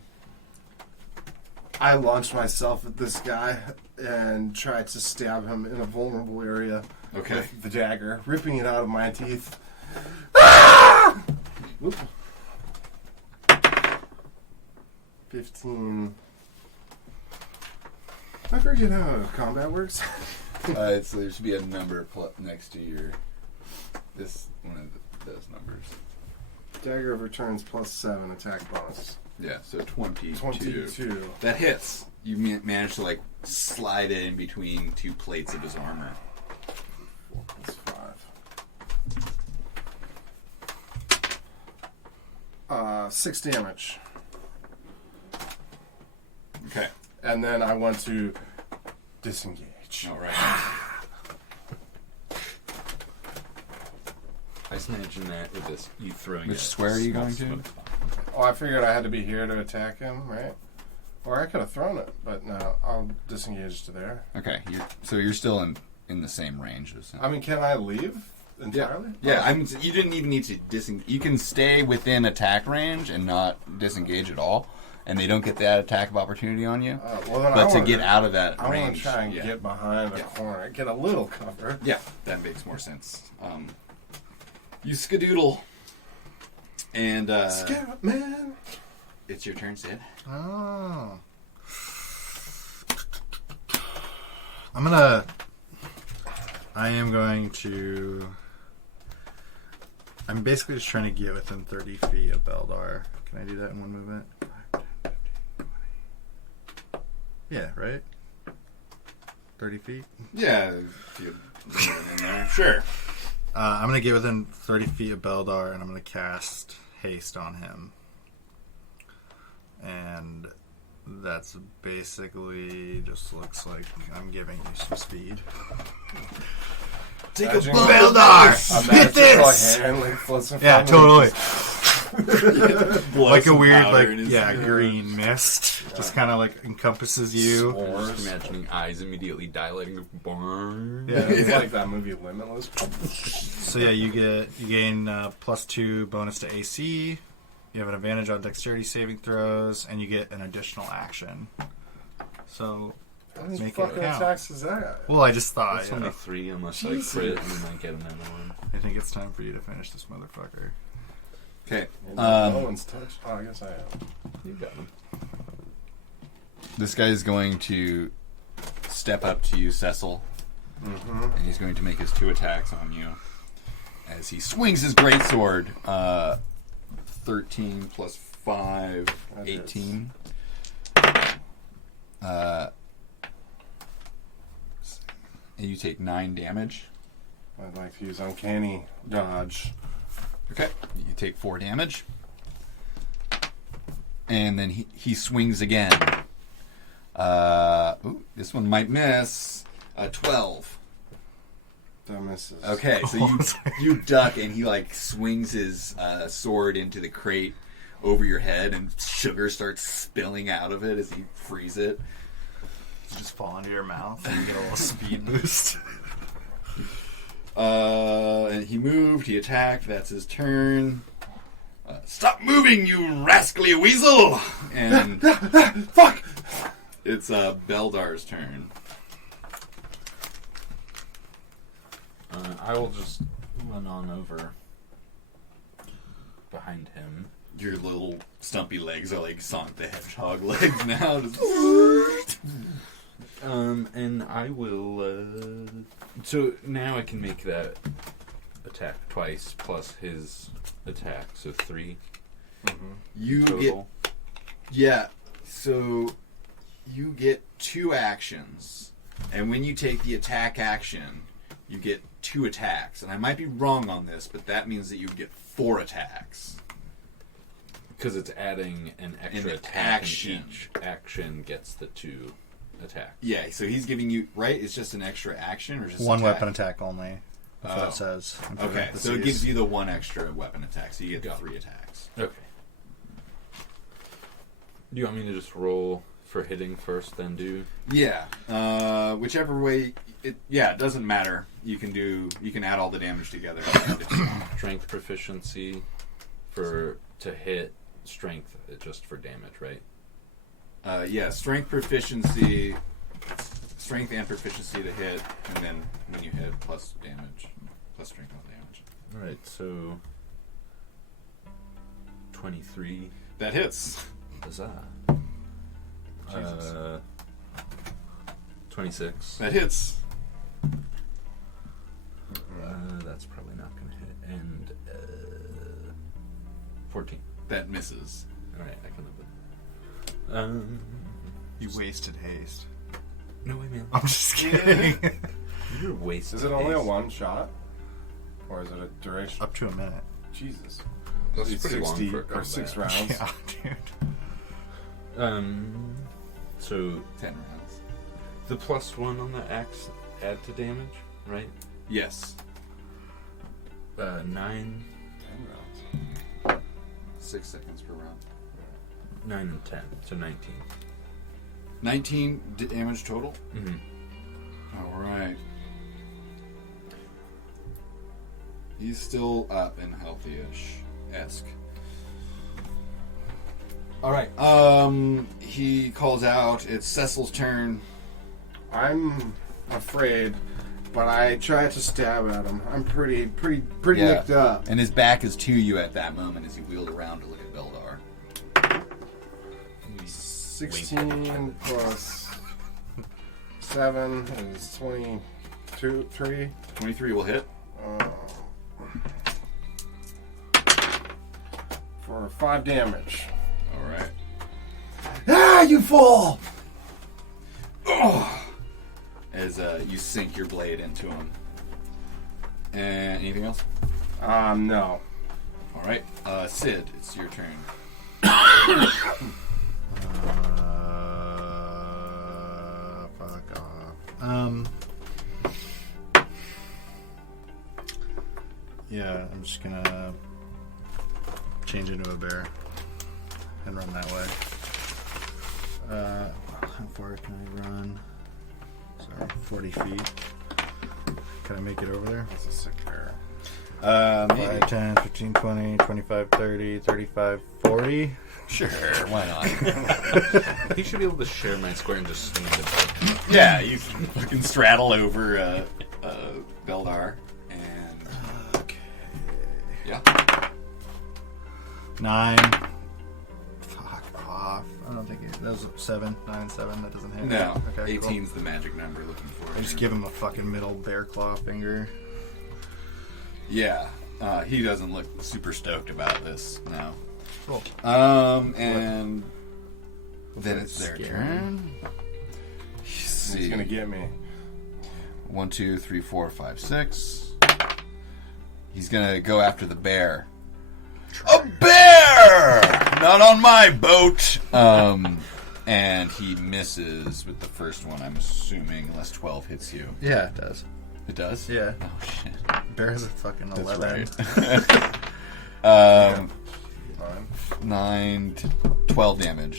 I launched myself at this guy and tried to stab him in a vulnerable area Okay. with the dagger, ripping it out of my teeth. Ah! Oop. 15. I forget how combat works. So there should be a number next to this one of those numbers. Dagger of returns plus 7 attack bonus. Yeah, so 22. 22. That hits. You managed to like slide it in between 2 plates of his armor. 4 plus 5. 6 damage. Okay. And then I want to disengage. All right. I just imagine that with this, you throwing Which a square are you small going to? smoke bomb. Oh, I figured I had to be here to attack him, right? Or I could have thrown it, but no, I'll disengage to there. Okay. So you're still in the same range as him. I mean, can I leave? entirely? Yeah, you didn't even need to disengage. You can stay within attack range and not disengage at all, and they don't get that attack of opportunity on you. Well, then But to get out of that I want range, to try and get behind the corner, get a little cover. Yeah, that makes more sense. You skadoodle, and Scarab man. it's your turn, Sid. Oh. I'm basically just trying to get within 30 feet of Beldar. Can I do that in one movement? 5, 10, 15, 20. Yeah, right? 30 feet? Yeah, if you leave it in there. Sure. I'm going to get within 30 feet of Beldar, and I'm going to cast Haste on him. And that's basically just looks like I'm giving you some speed. Take Imagine- a Beldar! Get this! Hand, like, floats in Yeah, front of totally. Blow Like a some weird, powder in his green mist. Just kind of like encompasses you. S'mores. Just imagining eyes immediately dilating. Barn. Yeah. It's like that movie Limitless. So yeah, you gain +2 bonus to AC. You have an advantage on dexterity saving throws, and you get an additional action. So How many make it fucking count. attacks is that? Well, I just thought. It's You only know, 3 unless Jesus. I crit and then I get another one. I think it's time for you to finish this motherfucker. Okay. No one's touched. Oh, I guess I am. You got him. This guy is going to step up to you, Cecil, and he's going to make his 2 attacks on you as he swings his greatsword. 13 plus 5, That 18. And you take 9 damage. I'd like to use Uncanny Dodge. Okay. You take 4 damage. And then he swings again. This one might miss. 12. That misses. Okay, so you duck, and he like swings his sword into the crate over your head, and sugar starts spilling out of it as he frees it. Just fall into your mouth and you get a little speed boost. And he moved. He attacked. That's his turn. Stop moving, you rascally weasel! And Fuck! it's Beldar's turn. I will just run on over behind him. Your little stumpy legs are like Sonic the Hedgehog legs now. And I will. So now I can make that attack twice plus his attack, so 3 You total. So you get 2 actions, and when you take the attack action, you get 2 attacks. And I might be wrong on this, but that means that you get 4 attacks. Because it's adding an extra An attack, action. and each action gets the 2 attacks. Yeah, so he's giving you It's just an extra action, or just One attack? weapon attack only. That's what Oh. it says. in Okay, so it parentheses. gives you the 1 extra weapon attack, so you get Got it. 3 attacks. Okay. Do you want me to just roll for hitting first, then do? Yeah, whichever way. It doesn't matter. You can add all the damage together. Strength proficiency to hit, strength just for damage, right? Strength and proficiency to hit, and then when you hit, plus damage, plus strength on damage. Alright, so 23. That hits. Huzzah. Jesus. 26. That hits. That's probably not going to hit. And 14. That misses. Alright, I can live with it. You wasted haste. No way, man. I'm just kidding. You're wasting. Is it only a haste. 1 shot? Or is it a duration? Up to a minute. Jesus. That's It's pretty long 60 for a or combat. 6 rounds. Yeah, dude. So 10 rounds. the +1 on the axe add to damage, right? Yes. 9, 10 rounds. 6 seconds per round. 9 and 10, so 19. 19 damage total. Mm-hmm. All right. He's still up and healthy-ish-esque. Alright, he calls out, it's Cecil's turn. I'm afraid, but I try to stab at him. I'm pretty nicked up. And his back is to you at that moment as you wheel around to look at Beldar. 16 plus 7 is 23. 23 will hit. For 5 damage. Alright. Ah, you fool! Oh! As you sink your blade into him. And anything else? No. Alright, Sid, it's your turn. Fuck off. Yeah, I'm just gonna change into a bear and run that way. How far can I run? Sorry, 40 feet. Can I make it over there? That's a sick bear. 5, 10, 15, 20, 25, 30, 35, 40. Sure, why not? He should be able to share my square and just stand above. Yeah, you can straddle over Beldar. And Okay. yeah. 9. Fuck off. I don't think that was 7. 9, 7. That doesn't hit. No, Okay, 18's the magic number looking for. I just give him a fucking middle bear claw finger. Yeah, he doesn't look super stoked about this now. Cool. And then it's their turn. See. He's gonna get me. 1, 2, 3, 4, 5, 6. He's gonna go after the bear. A bear! Not on my boat! And he misses with the first one, I'm assuming, unless 12 hits you. Yeah, it does. It does? Yeah. Oh, shit. Bear has a fucking 11. That's right. 9. 9 to 12 damage.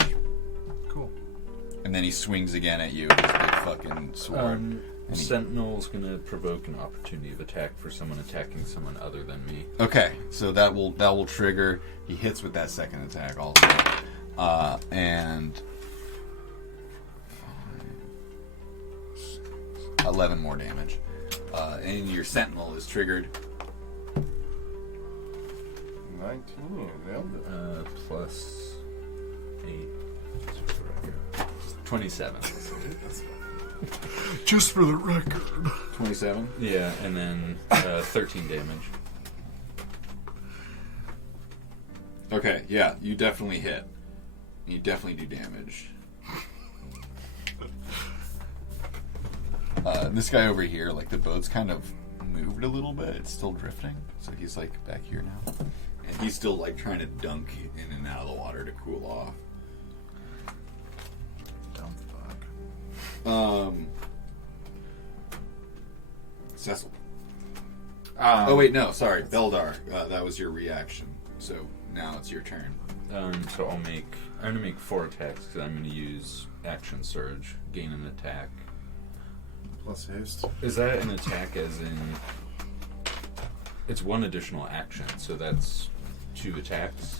Cool. And then he swings again at you with his big fucking sword. And he- Sentinel's gonna provoke an opportunity of attack for someone attacking someone other than me. Okay, so that will trigger. He hits with that second attack also. And 11 more damage. And your sentinel is triggered. 19. Nailed it. Plus 8. 27. Just for the record. 27. Yeah, and then 13 damage. Okay, yeah, you definitely hit. You definitely do damage. This guy over here, like the boat's kind of moved a little bit. It's still drifting, so he's like back here now, and he's still like trying to dunk in and out of the water to cool off. Dumb fuck. Cecil. Oh wait, no, sorry, Beldar. That was your reaction. So now it's your turn. So I'm gonna make 4 attacks because I'm gonna use action surge, gain an attack. Plus haste. Is that an attack as in? It's 1 additional action, so that's 2 attacks.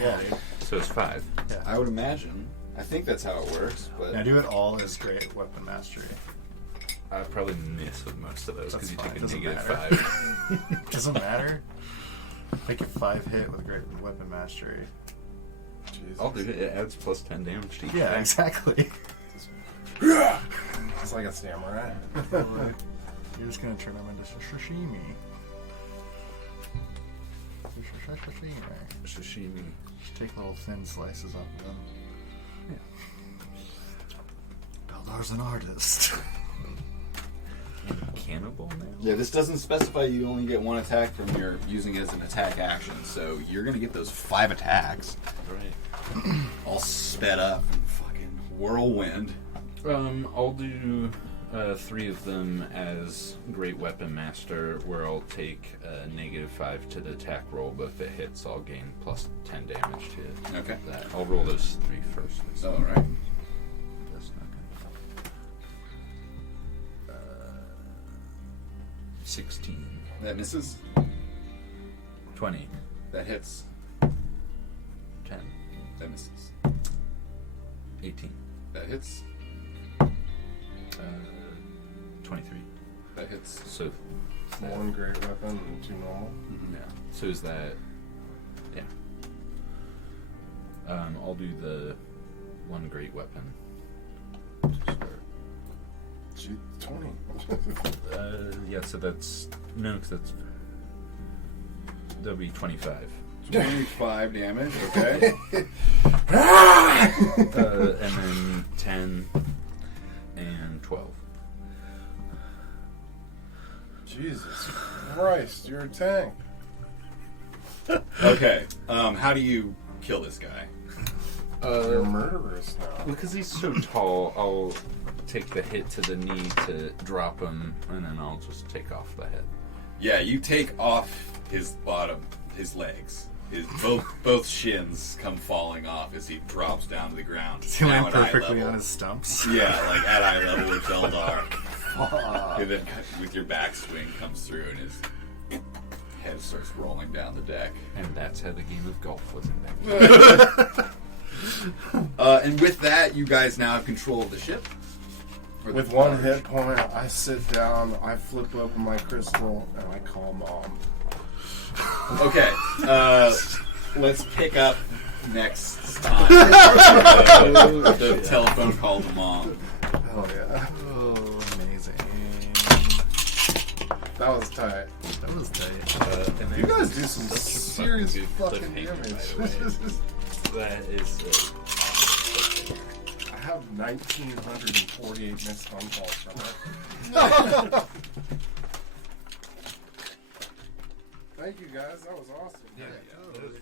Yeah. So it's 5. I would imagine. I think that's how it works, but Now do it all as great weapon mastery. I probably miss with most of those because That's you fine, take a doesn't negative matter. 5. Doesn't matter. Make it 5 hit with great weapon mastery. Jesus. I'll do it. It adds plus 10 damage to each Yeah, thing. exactly. It's like a samurai. You're just gonna turn them into sashimi. Sashimi. Sashimi. Just take little thin slices off of them. Beldar's an artist. Cannibal now? yeah, this doesn't specify you only get 1 attack from your using it as an attack action. So you're gonna get those 5 attacks, Right. all sped up and fucking whirlwind. I'll do 3 of them as Great Weapon Master, where I'll take -5 to the attack roll, but if it hits, I'll gain plus 10 damage to it. Okay. That I'll roll those 3 first. All right. That's not good. 16. That misses. 20. That hits. 10. That misses. 18. That hits. 23. That hits. So, One great weapon and 2 normal. yeah. So is that... Yeah. I'll do the one great weapon to start. Gee, 20. Yeah, so that's... No, because that's... That'll be 25. 25 damage, okay. And then 10 and 12. Jesus Christ, you're a tank. Okay, how do you kill this guy? You're murderous now. Because he's so tall, I'll take the hit to the knee to drop him, and then I'll just take off the head. Yeah, you take off his bottom, his legs. His both shins come falling off as he drops down to the ground. Does he Now land at eye perfectly level. on his stumps? Yeah, like at eye level with Zeldar. And then with your backswing comes through and his head starts rolling down the deck. And that's how the game of golf was invented. And with that, you guys now have control of the ship. Or the With one barge. hit point, I sit down, I flip open my crystal, and I call Mom. Okay, let's pick up next time. The telephone call to Mom. Hell yeah. Oh, amazing. That was tight. That was tight. You guys do some serious good fucking cliffhanger, damage. by the That is... I have 1,948 missed phone calls from her. Thank you guys, that was awesome. Yeah, that was really